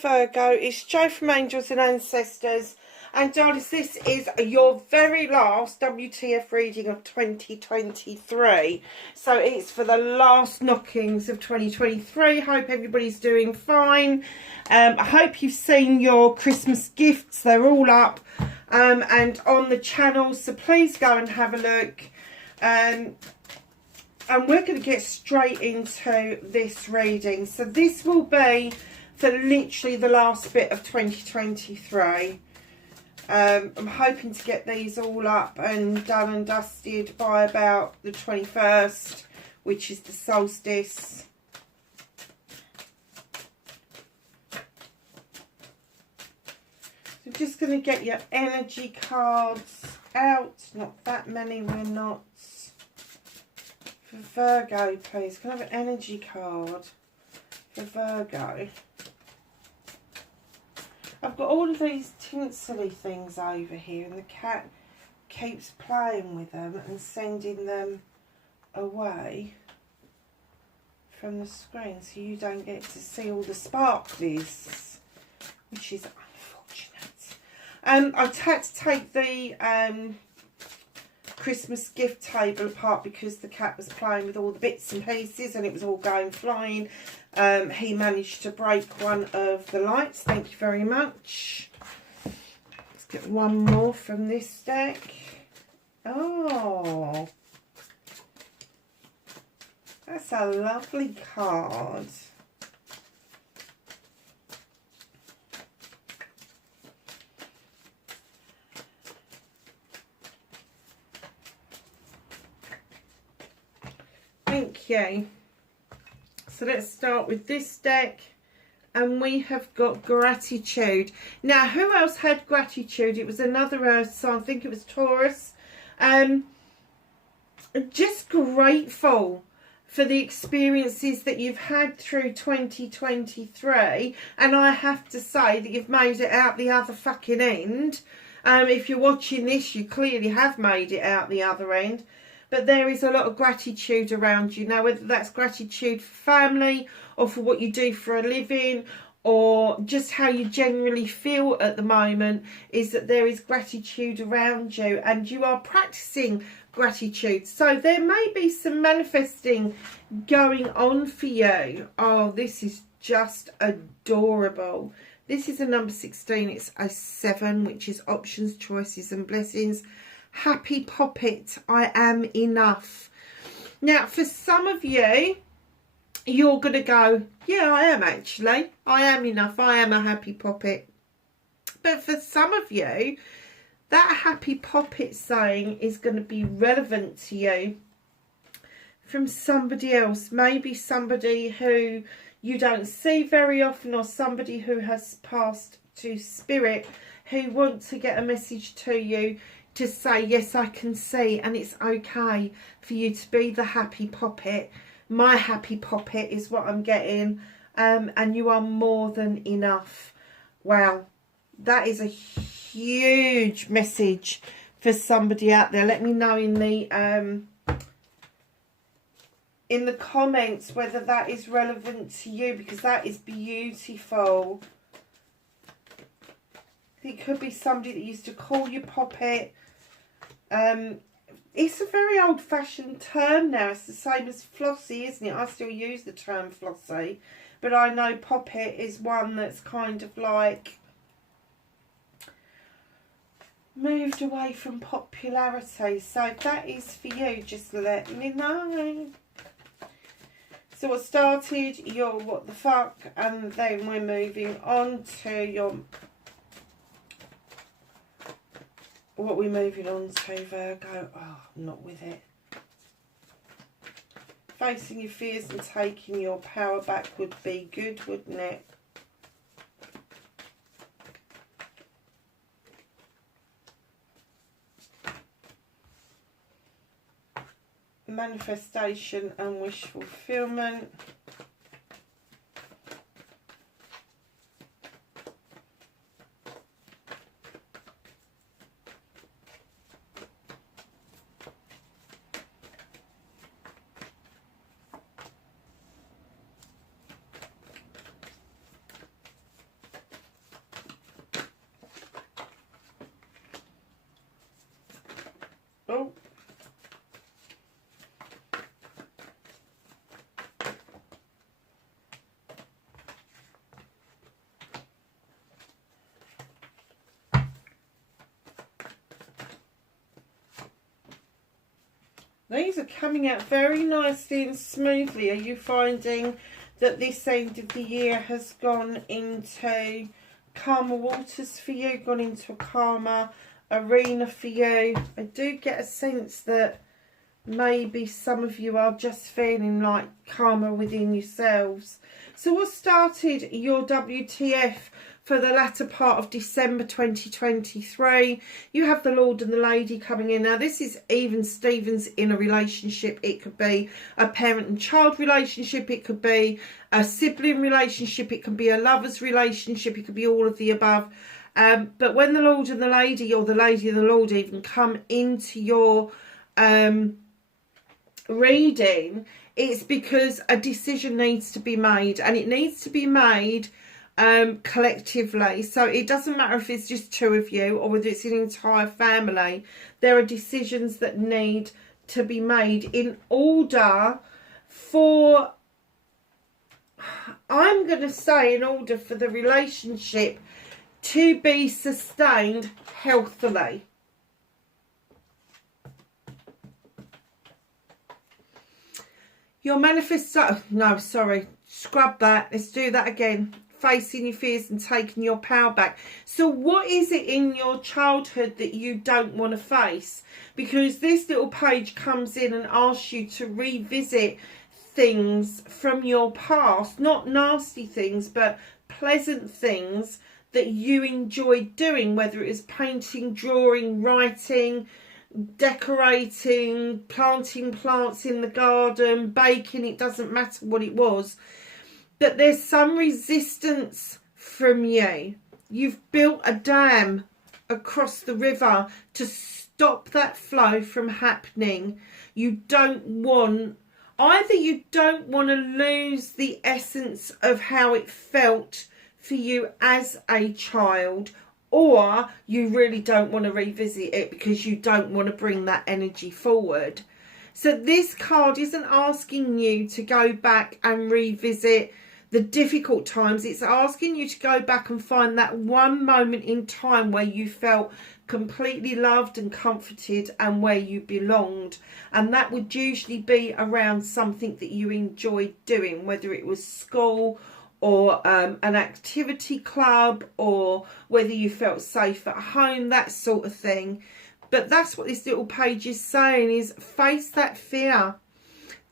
Virgo, it's Jo from Angels and Ancestors, and darlings, this is your very last WTF reading of 2023. So it's for the last knockings of 2023. Hope everybody's doing fine. I hope you've seen your Christmas gifts. They're all up and on the channel, so please go and have a look. And we're going to get straight into this reading. So this will be for literally the last bit of 2023. I'm hoping to get these all up and done and dusted by about the 21st, which is the solstice. So I'm just going to get your energy cards out. Not that many, we're not. For Virgo, please. Can I have an energy card for Virgo? I've got all of these tinsely things over here, and the cat keeps playing with them and sending them away from the screen, so you don't get to see all the sparklies, which is unfortunate. I've had to take the Christmas gift table apart because the cat was playing with all the bits and pieces and it was all going flying. He managed to break one of the lights. Thank you very much. Let's get one more from this deck. Oh, that's a lovely card. Thank you. So let's start with this deck, and we have got gratitude. Now, who else had gratitude? It was another earth sign. I think it was Taurus. Just grateful for the experiences that you've had through 2023, and I have to say that you've made it out the other fucking end. If you're watching this, you clearly have made it out the other end. But there is a lot of gratitude around you. Now, whether that's gratitude for family or for what you do for a living or just how you generally feel at the moment, is that there is gratitude around you and you are practicing gratitude. So there may be some manifesting going on for you. Oh, this is just adorable. This is a number 16. It's a 7, which is options, choices and blessings. Happy Poppet, I am enough. Now, for some of you, you're going to go, yeah, I am actually. I am enough. I am a happy Poppet. But for some of you, that happy Poppet saying is going to be relevant to you from somebody else. Maybe somebody who you don't see very often, or somebody who has passed to spirit, who want to get a message to you to say, yes, I can see, and it's okay for you to be the happy Poppet. My happy Poppet is what I'm getting, and you are more than enough. Wow, that is a huge message for somebody out there. Let me know in the comments whether that is relevant to you, because that is beautiful. It could be somebody that used to call you Poppet. It's a very old-fashioned term now. It's the same as flossy, isn't it? I still use the term flossy, but I know Poppet is one that's kind of like moved away from popularity. So if that is for you, just let me know. So I started your what the fuck, and then we're moving on to your... What we're moving on to, Virgo. Oh, I'm not with it. Facing your fears and taking your power back would be good, wouldn't it? Manifestation and wish fulfillment. Oh. These are coming out very nicely and smoothly. Are you finding that this end of the year has gone into calmer waters for you, gone into a calmer arena for you? I do get a sense that maybe some of you are just feeling like calmer within yourselves. So what started your WTF for the latter part of December 2023, you have the Lord and the Lady coming in. Now this is even Stevens in a relationship. It could be a parent and child relationship, it could be a sibling relationship, it could be a lover's relationship, it could be all of the above. But when the Lord and the Lady, or the Lady and the Lord even, come into your reading, it's because a decision needs to be made, and it needs to be made collectively. So it doesn't matter if it's just two of you or whether it's an entire family. There are decisions that need to be made in order for, I'm going to say, in order for the relationship to be sustained healthily. Your manifesto, no, sorry, scrub that. Let's do that again. Facing your fears and taking your power back. So what is it in your childhood that you don't want to face? Because this little page comes in and asks you to revisit things from your past, not nasty things, but pleasant things that you enjoyed doing, whether it was painting, drawing, writing, decorating, planting plants in the garden, baking, it doesn't matter what it was. But there's some resistance from you. You've built a dam across the river to stop that flow from happening. You don't want, either you don't want to lose the essence of how it felt for you as a child, or you really don't want to revisit it because you don't want to bring that energy forward. So this card isn't asking you to go back and revisit the difficult times. It's asking you to go back and find that one moment in time where you felt completely loved and comforted and where you belonged. And that would usually be around something that you enjoyed doing, whether it was school or an activity club, or whether you felt safe at home, that sort of thing. But that's what this little page is saying, is face that fear.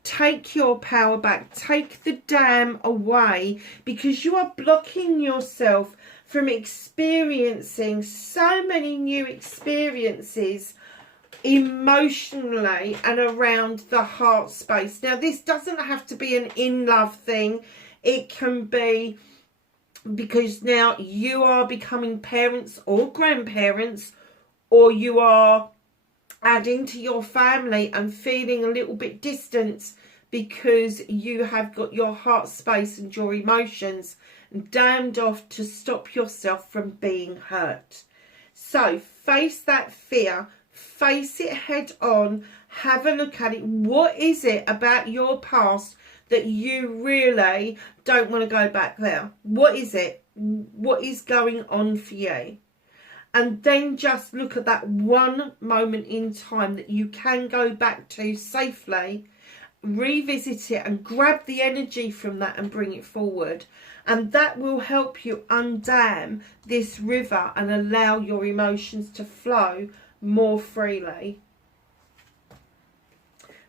Take your power back. Take the dam away, because you are blocking yourself from experiencing so many new experiences emotionally and around the heart space. Now, this doesn't have to be an in-love thing. It can be because now you are becoming parents or grandparents, or you are adding to your family and feeling a little bit distant because you have got your heart space and your emotions dammed off to stop yourself from being hurt. So face that fear, face it head on, have a look at it. What is it about your past that you really don't want to go back there? What is it? What is going on for you? And then just look at that one moment in time that you can go back to safely, revisit it and grab the energy from that and bring it forward. And that will help you undam this river and allow your emotions to flow more freely.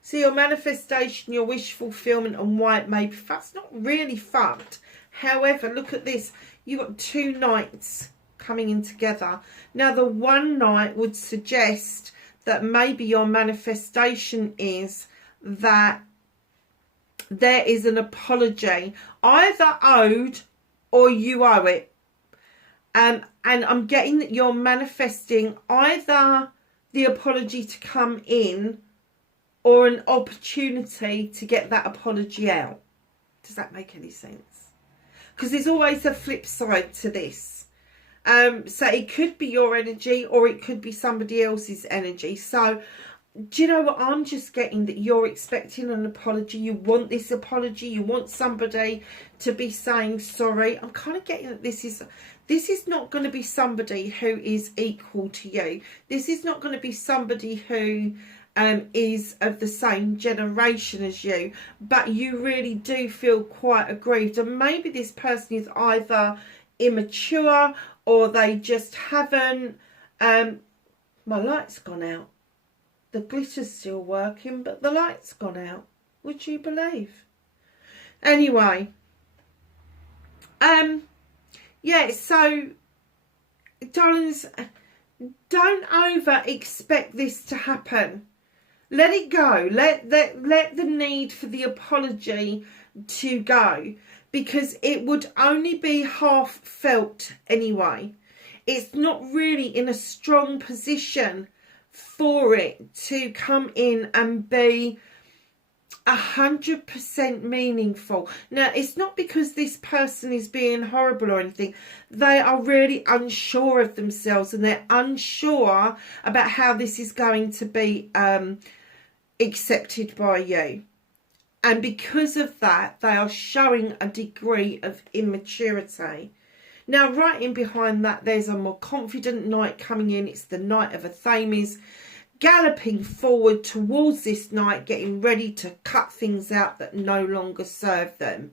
So your manifestation, your wish fulfillment, and why it may be fucked. It's not really fucked. However, look at this. You've got two nights coming in together. Now, the one night would suggest that maybe your manifestation is that there is an apology, either owed or you owe it. And I'm getting that you're manifesting either the apology to come in or an opportunity to get that apology out. Does that make any sense? Because there's always a flip side to this. So it could be your energy or it could be somebody else's energy. So do you know what? I'm just getting that you're expecting an apology. You want this apology. You want somebody to be saying sorry. I'm kind of getting that this is not going to be somebody who is equal to you. This is not going to be somebody who is of the same generation as you, but you really do feel quite aggrieved. And maybe this person is either immature or they just haven't. My light's gone out. The glitter's still working, but the light's gone out. Would you believe? Anyway, yeah, so, darlings, don't over expect this to happen. Let it go. Let the need for the apology to go, because it would only be half felt anyway. It's not really in a strong position for it to come in and be 100% meaningful. Now, it's not because this person is being horrible or anything. They are really unsure of themselves, and they're unsure about how this is going to be accepted by you. And because of that, they are showing a degree of immaturity. Now, right in behind that, there's a more confident knight coming in. It's the Knight of Athames, galloping forward towards this knight, getting ready to cut things out that no longer serve them.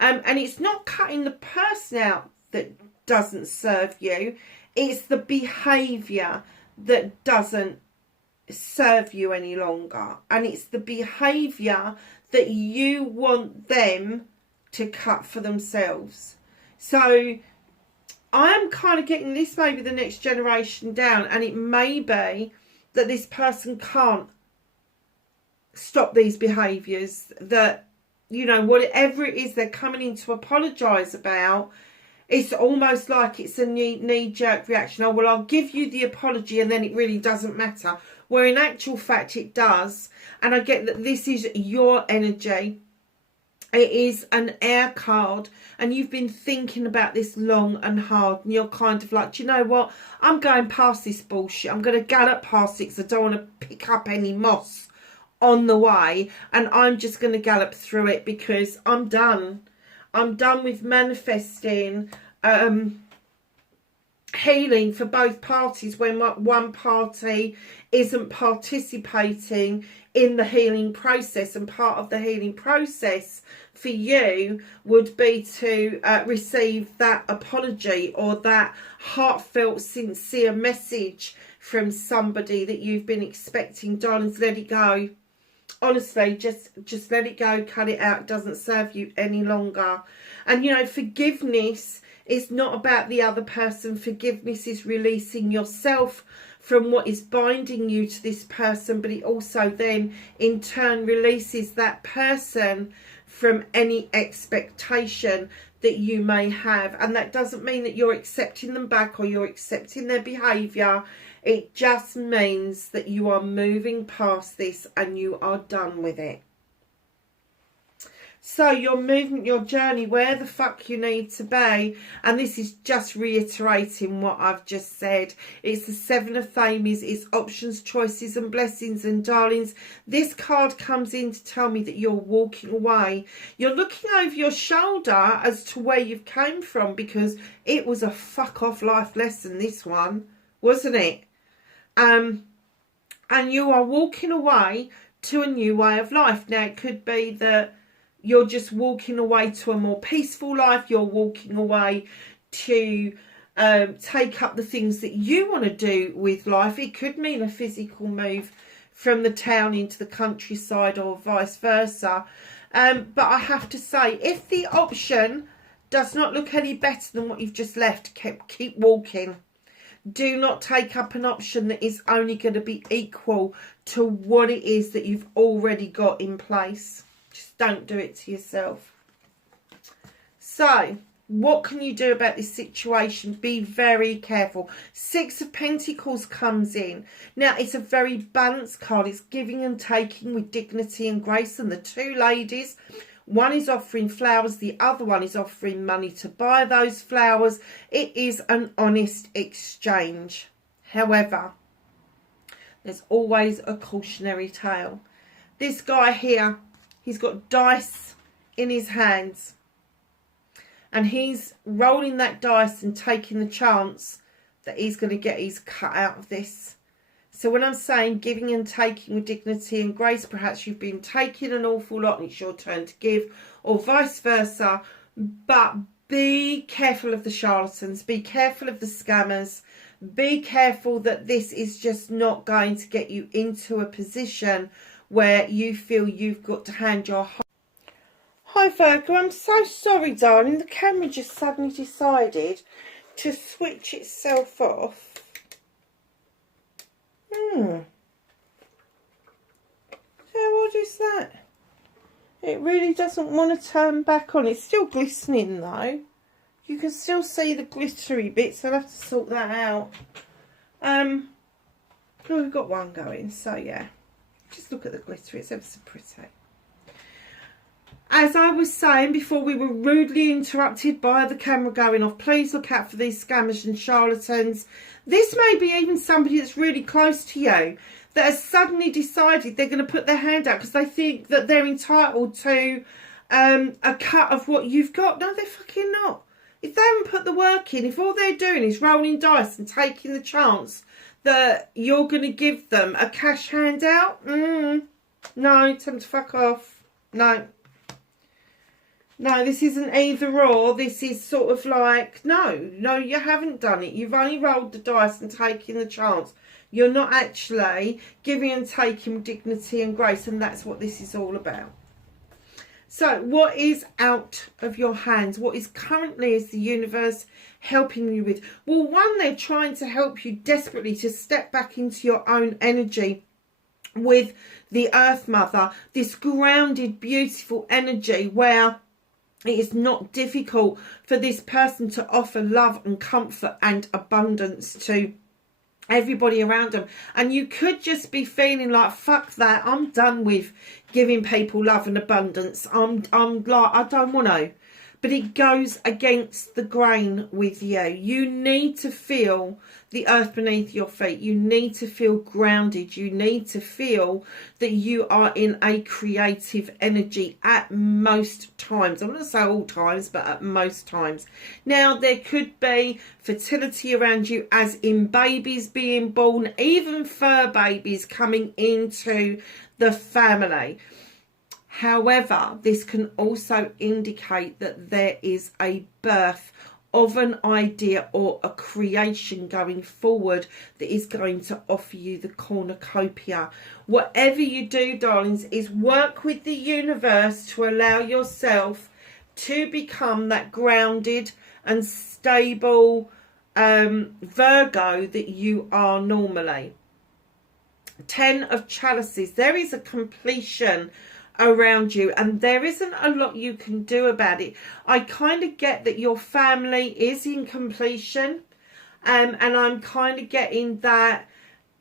And it's not cutting the person out that doesn't serve you. It's the behaviour that doesn't serve you any longer. And it's the behaviour that you want them to cut for themselves. So I am kind of getting this maybe the next generation down, and it may be that this person can't stop these behaviours, that, you know, whatever it is they're coming in to apologise about, it's almost like it's a knee-jerk reaction. Oh, well, I'll give you the apology and then it really doesn't matter. Where in actual fact it does. And I get that this is your energy. It is an air card, and you've been thinking about this long and hard, and you're kind of like, do you know what? I'm going past this bullshit. I'm going to gallop past it because I don't want to pick up any moss on the way, and I'm just going to gallop through it because I'm done. I'm done with manifesting healing for both parties when one party isn't participating in the healing process. And part of the healing process for you would be to receive that apology or that heartfelt, sincere message from somebody that you've been expecting. Darlings, let it go. Honestly, just let it go, cut it out. It doesn't serve you any longer. And, you know, forgiveness is not about the other person. Forgiveness is releasing yourself from what is binding you to this person, but it also then in turn releases that person from any expectation that you may have. And that doesn't mean that you're accepting them back or you're accepting their behaviour. It just means that you are moving past this and you are done with it. So your movement, your journey, where the fuck you need to be. And this is just reiterating what I've just said. It's the Seven of Thames. It's options, choices and blessings. And darlings, this card comes in to tell me that you're walking away. You're looking over your shoulder as to where you've came from, because it was a fuck off life lesson, this one, wasn't it? And you are walking away to a new way of life. Now, it could be that you're just walking away to a more peaceful life. You're walking away to take up the things that you want to do with life. It could mean a physical move from the town into the countryside or vice versa. But I have to say, if the option does not look any better than what you've just left, keep walking. Do not take up an option that is only going to be equal to what it is that you've already got in place. Just don't do it to yourself. So, what can you do about this situation? Be very careful. Six of Pentacles comes in. Now, it's a very balanced card. It's giving and taking with dignity and grace. And the two ladies, one is offering flowers, the other one is offering money to buy those flowers. It is an honest exchange. However, There's always a cautionary tale. This guy here, he's got dice in his hands. And he's rolling that dice and taking the chance that he's going to get his cut out of this. So when I'm saying giving and taking with dignity and grace, perhaps you've been taking an awful lot and it's your turn to give, or vice versa. But be careful of the charlatans. Be careful of the scammers. Be careful that this is just not going to get you into a position where you feel you've got to hand your heart. Hi Virgo, I'm so sorry darling, the camera just suddenly decided to switch itself off. How odd is that? It really doesn't want to turn back on. It's still glistening though. You can still see the glittery bits. I'll have to sort that out. Oh, we've got one going, so yeah. Just look at the glitter, it's ever so pretty. As I was saying before we were rudely interrupted by the camera going off, please look out for these scammers and charlatans. This may be even somebody that's really close to you that has suddenly decided they're going to put their hand out because they think that they're entitled to a cut of what you've got. No, they're fucking not. If they haven't put the work in, if all they're doing is rolling dice and taking the chance that you're going to give them a cash handout, no, tell them to fuck off. No. No, this isn't either or. This is sort of like, no, you haven't done it. You've only rolled the dice and taken the chance. You're not actually giving and taking with dignity and grace, and that's what this is all about. So, what is out of your hands? What is currently is the universe helping you with? Well, one, they're trying to help you desperately to step back into your own energy with the Earth Mother. This grounded, beautiful energy where it is not difficult for this person to offer love and comfort and abundance to everybody around them. And you could just be feeling like, fuck that, I'm done with giving people love and abundance. I'm like, I don't want to. But it goes against the grain with you. You need to feel the earth beneath your feet. You need to feel grounded. You need to feel that you are in a creative energy at most times. I'm not going to say all times, but at most times. Now, there could be fertility around you, as in babies being born, even fur babies coming into the family. However, this can also indicate that there is a birth of an idea or a creation going forward that is going to offer you the cornucopia. Whatever you do, darlings, is work with the universe to allow yourself to become that grounded and stable Virgo that you are normally. 10 of Chalices. There is a completion around you, and there isn't a lot you can do about it. I kind of get that your family is in completion, and I'm kind of getting that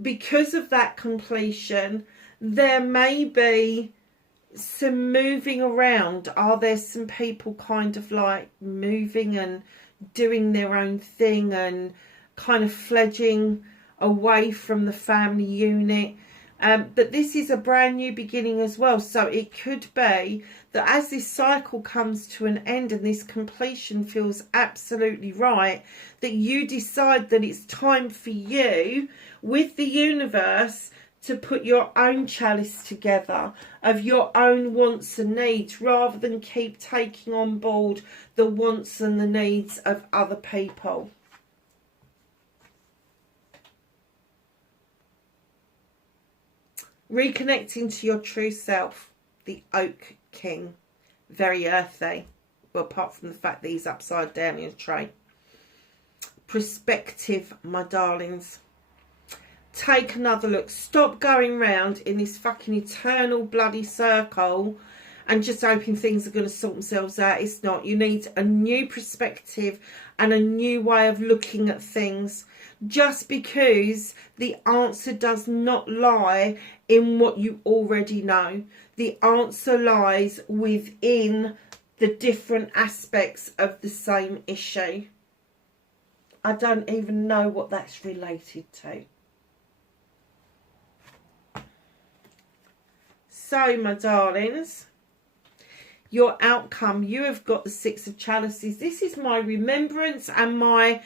because of that completion there may be some moving around. Are there some people kind of like moving and doing their own thing and kind of fledging away from the family unit? But this is a brand new beginning as well. So it could be that as this cycle comes to an end and this completion feels absolutely right, that you decide that it's time for you with the universe to put your own chalice together of your own wants and needs, rather than keep taking on board the wants and the needs of other people. Reconnecting to your true self, the Oak King. Very earthy. Well, apart from the fact that he's upside down in a tray. Perspective, my darlings. Take another look. Stop going round in this fucking eternal bloody circle and just hoping things are going to sort themselves out. It's not. You need a new perspective and a new way of looking at things. Just because the answer does not lie in what you already know. The answer lies within the different aspects of the same issue. I don't even know what that's related to. So, my darlings, your outcome, you have got the Six of Chalices. This is my remembrance and my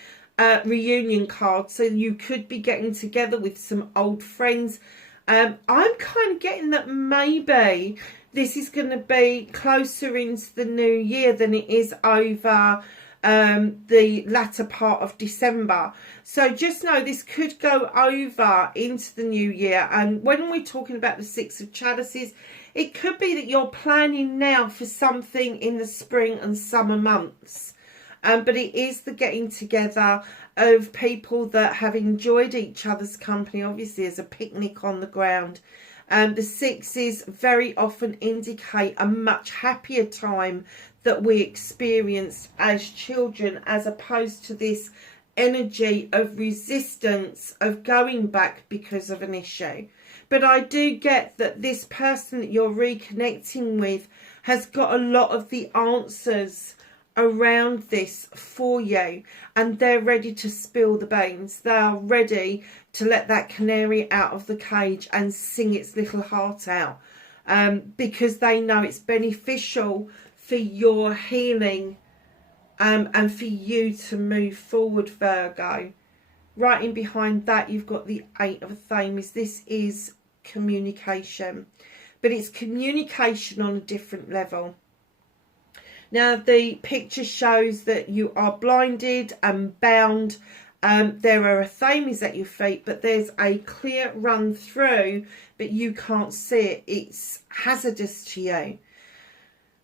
reunion card. So you could be getting together with some old friends. I'm kind of getting that maybe this is going to be closer into the new year than it is over the latter part of December. So just know this could go over into the new year. And when we're talking about the Six of Chalices, it could be that you're planning now for something in the spring and summer months. But it is the getting together of people that have enjoyed each other's company, obviously as a picnic on the ground. The sixes very often indicate a much happier time that we experienced as children, as opposed to this energy of resistance of going back because of an issue. But I do get that this person that you're reconnecting with has got a lot of the answers around this for you, and they're ready to spill the beans. They are ready to let that canary out of the cage and sing its little heart out, because they know it's beneficial for your healing and for you to move forward, Virgo. Right in behind that, you've got the Eight of Thames. This is communication, but it's communication on a different level. Now, the picture shows that you are blinded and bound. There are Thames at your feet, but there's a clear run through, but you can't see it. It's hazardous to you.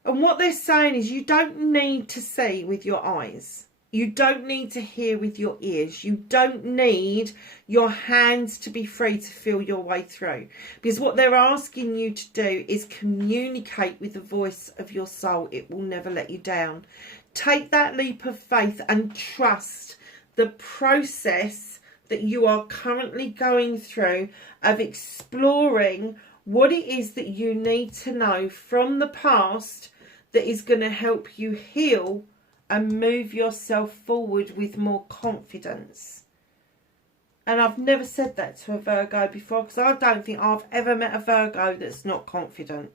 And what they're saying is you don't need to see with your eyes. You don't need to hear with your ears. You don't need your hands to be free to feel your way through. Because what they're asking you to do is communicate with the voice of your soul. It will never let you down. Take that leap of faith and trust the process that you are currently going through of exploring what it is that you need to know from the past that is going to help you heal and move yourself forward with more confidence. And I've never said that to a Virgo before, because I don't think I've ever met a Virgo that's not confident.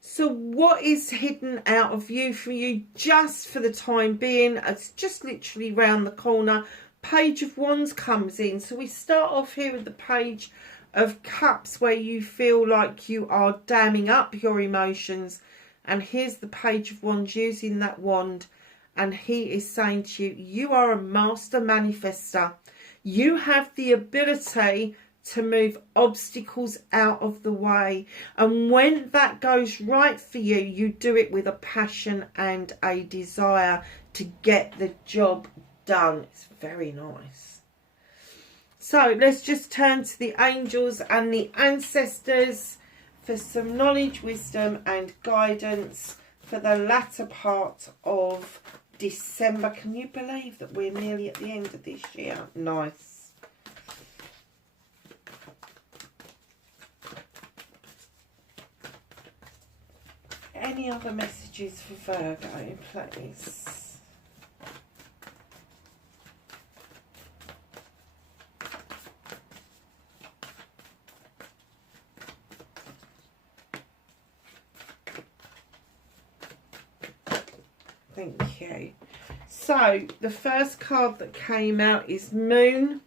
So what is hidden out of view for you just for the time being? It's just literally round the corner. Page of Wands comes in. So we start off here with the Page of Cups, where you feel like you are damming up your emotions, and here's the Page of Wands using that wand, and he is saying to you, you are a master manifester. You have the ability to move obstacles out of the way, and when that goes right for you, you do it with a passion and a desire to get the job done. It's very nice. So let's just turn to the angels and the ancestors for some knowledge, wisdom and guidance for the latter part of December. Can you believe that we're nearly at the end of this year? Nice. Any other messages for Virgo, please? Thank you. So the first card that came out is Moon.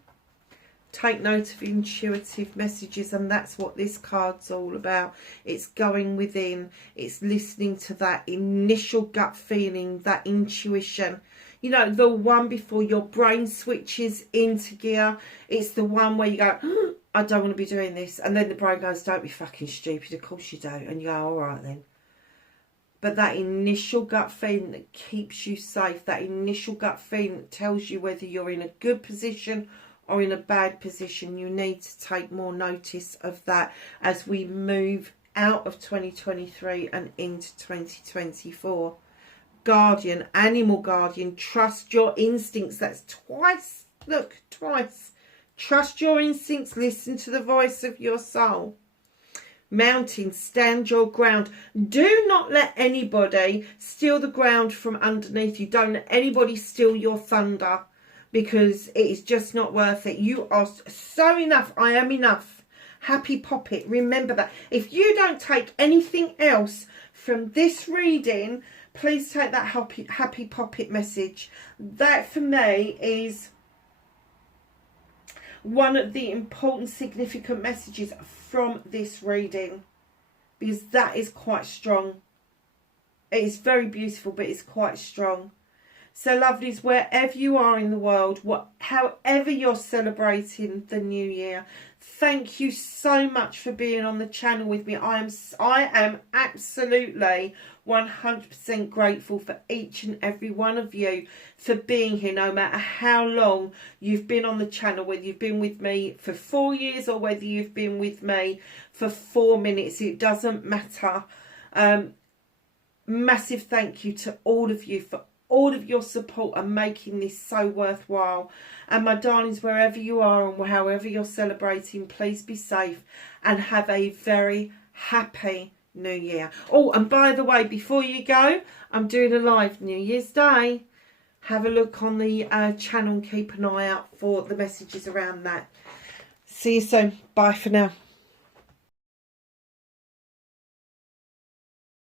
Take note of intuitive messages, and that's what this card's all about. It's going within. It's listening to that initial gut feeling, that intuition. You know, the one before your brain switches into gear. It's the one where you go, oh, I don't want to be doing this. And then the brain goes, don't be fucking stupid. Of course you don't. And you go, all right then. But that initial gut feeling that keeps you safe, that initial gut feeling that tells you whether you're in a good position or in a bad position, you need to take more notice of that as we move out of 2023 and into 2024. Guardian, animal guardian, trust your instincts. That's twice. Look, twice. Trust your instincts. Listen to the voice of your soul. Mountain, stand your ground. Do not let anybody steal the ground from underneath you. Don't let anybody steal your thunder, because it is just not worth it. You are so enough. I am enough. Happy Poppet. Remember that. If you don't take anything else from this reading, please take that happy Poppet message. That for me is one of the important, significant messages from this reading, because that is quite strong. It is very beautiful, but it's quite strong. So lovelies, wherever you are in the world, however you're celebrating the new year, thank you so much for being on the channel with me. I am absolutely 100% grateful for each and every one of you for being here, no matter how long you've been on the channel, whether you've been with me for 4 years or whether you've been with me for 4 minutes. It doesn't matter. Massive thank you to all of you for all of your support and making this so worthwhile. And my darlings, wherever you are and however you're celebrating, please be safe and have a very happy New Year. Oh, and by the way, before you go, I'm doing a live New Year's Day. Have a look on the channel and keep an eye out for the messages around that. See you soon. Bye for now.